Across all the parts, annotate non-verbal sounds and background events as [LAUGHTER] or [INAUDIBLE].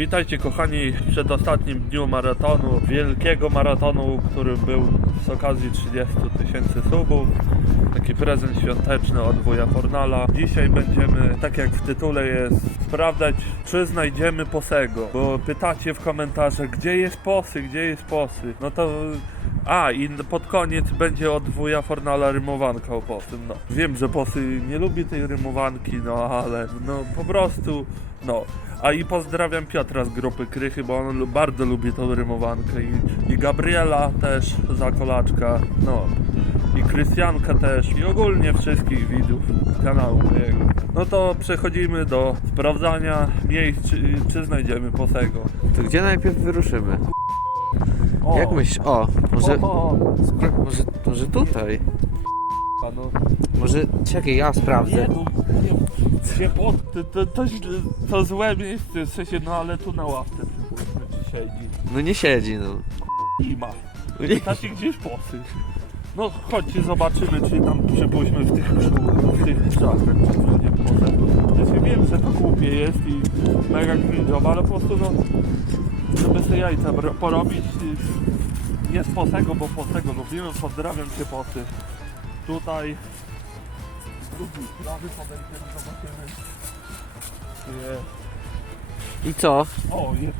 Witajcie kochani w przedostatnim dniu maratonu, wielkiego maratonu, który był z okazji 30 tysięcy subów. Taki prezent świąteczny od wuja Fornala. Dzisiaj będziemy, tak jak w tytule jest, sprawdzać czy znajdziemy posego. Bo pytacie w komentarzach, gdzie jest posy, gdzie jest posy. No to... A, i pod koniec będzie od wuja Fornala rymowanka o posym, no. Wiem, że posy nie lubi tej rymowanki, no ale no po prostu, no. A i pozdrawiam Piotra z grupy Krychy, bo on bardzo lubi tą rymowankę i, i Gabriela też za kolaczka, no. I Krystianka też i ogólnie wszystkich widzów kanału mojego. No to przechodzimy do sprawdzania miejsc, czy, czy znajdziemy posego. To gdzie najpierw wyruszymy? O, Jak myślisz? O, może, O, spra- może, może tutaj? a no. Może, czekaj, ja Nie, sprawdzę. no, nie, się pod, to, to, to, źle- to złe miejsce, w sensie, no ale tu na ławce przypuśćmy, czy siedzi. No nie siedzi, no. Nie ma. No nie- Pytacie gdzieś posy. No chodźcie, zobaczymy, czy tam przypuśćmy w tych krzu- w tych krzakach, posę. Ja się wiem, że to głupie jest i mega cringe'owe, ale po prostu no, żeby sobie jajca porobić, nie z posego, bo posego lubimy, pozdrawiam cię posy. Tutaj z drugiej strony podejdziemy, zobaczymy. czy jest- I co? O, jest.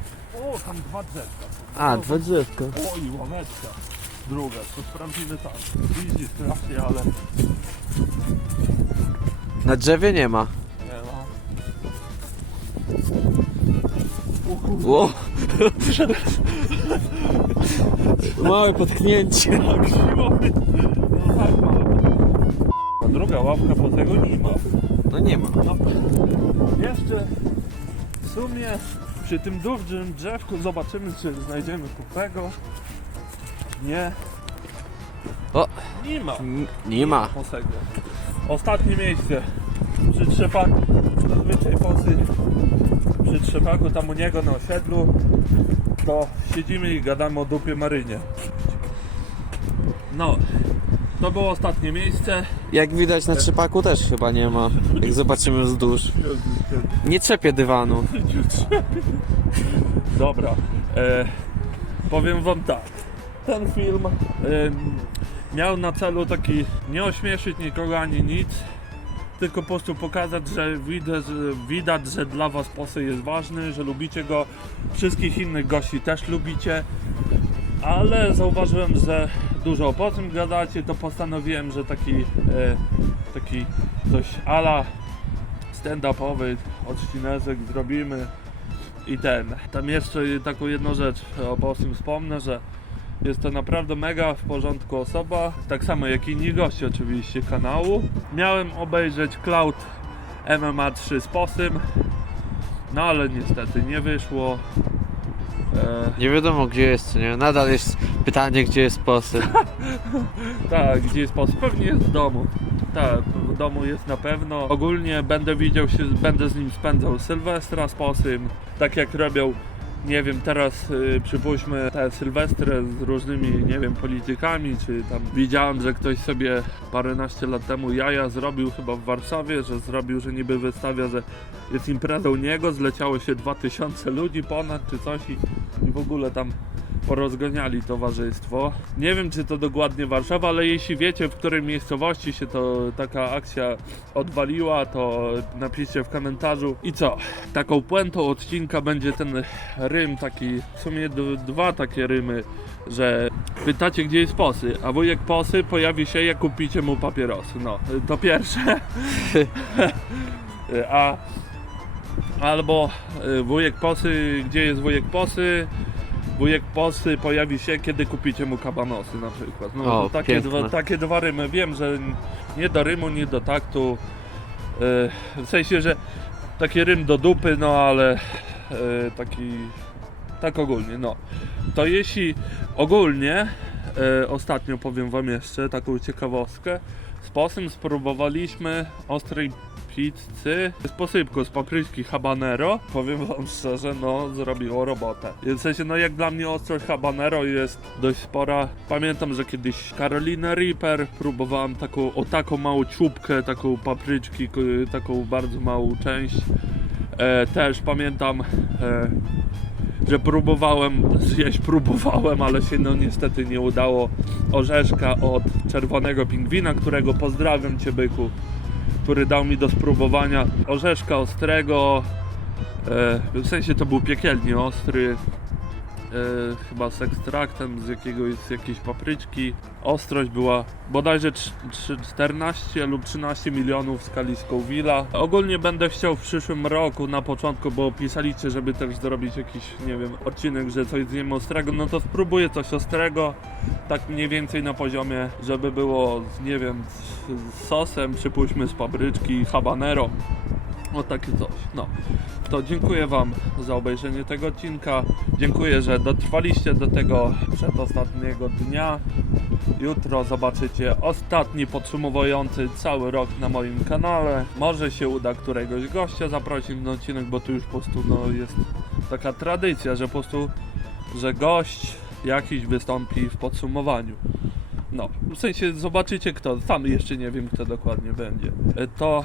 O, tam dwa drzewka. A, dwa drzewka. Oj, łameczka. Druga, to sprawdzimy tam. Widzi strasznie, ale Na drzewie nie ma. nie ma. Ło! Małe potknięcie. siłowy. No tak. A druga łapka po tego nie ma. No nie ma. No, jeszcze w sumie przy tym dużym drzewku zobaczymy, czy znajdziemy kupego. Nie. O. Nie ma. N- Nie ma. Posego. Ostatnie miejsce przy trzepaku. Zazwyczaj posy przy trzepaku tam u niego na osiedlu to siedzimy i gadamy o dupie Marynie. No, to było ostatnie miejsce. Jak widać na trzypaku też chyba nie ma. Jak zobaczymy wzdłuż. Nie trzepię dywanu. Dobra, e, powiem wam tak. Ten film em, miał na celu taki nie ośmieszyć nikogo ani nic, tylko po prostu pokazać, że widać, widać, że dla was posy jest ważny, że lubicie go, wszystkich innych gości też lubicie, ale zauważyłem, że dużo o posym gadacie, to postanowiłem, że taki, e, taki coś ala stand-upowy odcineczek zrobimy i ten. Tam jeszcze taką jedną rzecz o Bosym wspomnę, że jest to naprawdę mega w porządku osoba, tak samo jak inni goście oczywiście kanału. Miałem obejrzeć Cloud MMA 3 z Posym, no ale niestety nie wyszło. E, Nie wiadomo gdzie jest, nie? Nadal jest pytanie gdzie jest posy. [LAUGHS] tak, gdzie jest Posy? Pewnie jest w domu. Tak, w domu jest na pewno. Ogólnie będę widział się, będę z nim spędzał Sylwestra z Posym, tak jak robią nie wiem, teraz y, przypuśćmy te Sylwestry z różnymi, nie wiem, politykami, czy tam widziałem, że ktoś sobie paręnaście lat temu jaja zrobił chyba w Warszawie, że zrobił, że niby wystawia, że jest impreza u niego, zleciało się 2000 ludzi ponad, czy coś i, i w ogóle tam porozganiali towarzystwo. Nie wiem, czy to dokładnie Warszawa, ale jeśli wiecie, w której miejscowości się to taka akcja odwaliła, to napiszcie w komentarzu. I co? Taką puentą odcinka będzie ten rym taki, w sumie dwa takie rymy, że pytacie gdzie jest posy, a wujek posy pojawi się jak kupicie mu papierosy. No, to pierwsze. [LAUGHS] a albo y, wujek posy, gdzie jest wujek posy? Wujek posy pojawi się, kiedy kupicie mu kabanosy na przykład. No, O, takie, piękne. dwa, takie dwa rymy. Wiem, że nie do rymu, nie do taktu. Y, w sensie, że taki rym do dupy, no ale y, taki tak ogólnie, no. To jeśli ogólnie y, ostatnio powiem wam jeszcze taką ciekawostkę. Z posem spróbowaliśmy ostrej pizzy z posypką z papryczki habanero. Powiem wam szczerze, no zrobiło robotę. W sensie, no jak dla mnie ostrość habanero jest dość spora. Pamiętam, że kiedyś Carolina Reaper próbowałem taką, o taką małą ciupkę, taką papryczki, taką bardzo małą część. E, też pamiętam, e, że próbowałem zjeść, próbowałem, ale się no niestety nie udało orzeszka od czerwonego pingwina, którego pozdrawiam Cię byku, który dał mi do spróbowania orzeszka ostrego, e, w sensie to był piekielnie ostry, e, chyba z ekstraktem z jakiegoś, z jakiejś papryczki. Ostrość była bodajże trz- trz- 14 lub 13 milionów w skali. Ogólnie będę chciał w przyszłym roku na początku, bo pisaliście, żeby też zrobić jakiś, nie wiem, odcinek, że coś zjemy ostrego, no to spróbuję coś ostrego, tak mniej więcej na poziomie, żeby było, nie wiem, z, z sosem, przypuśćmy z papryczki, habanero. O takie coś. No. To dziękuję Wam za obejrzenie tego odcinka. Dziękuję, że dotrwaliście do tego przedostatniego dnia. Jutro zobaczycie ostatni podsumowujący cały rok na moim kanale. Może się uda któregoś gościa zaprosić na odcinek, bo tu już po prostu no, jest taka tradycja, że po prostu, że gość jakiś wystąpi w podsumowaniu. No, w sensie zobaczycie kto, sam jeszcze nie wiem kto dokładnie będzie. To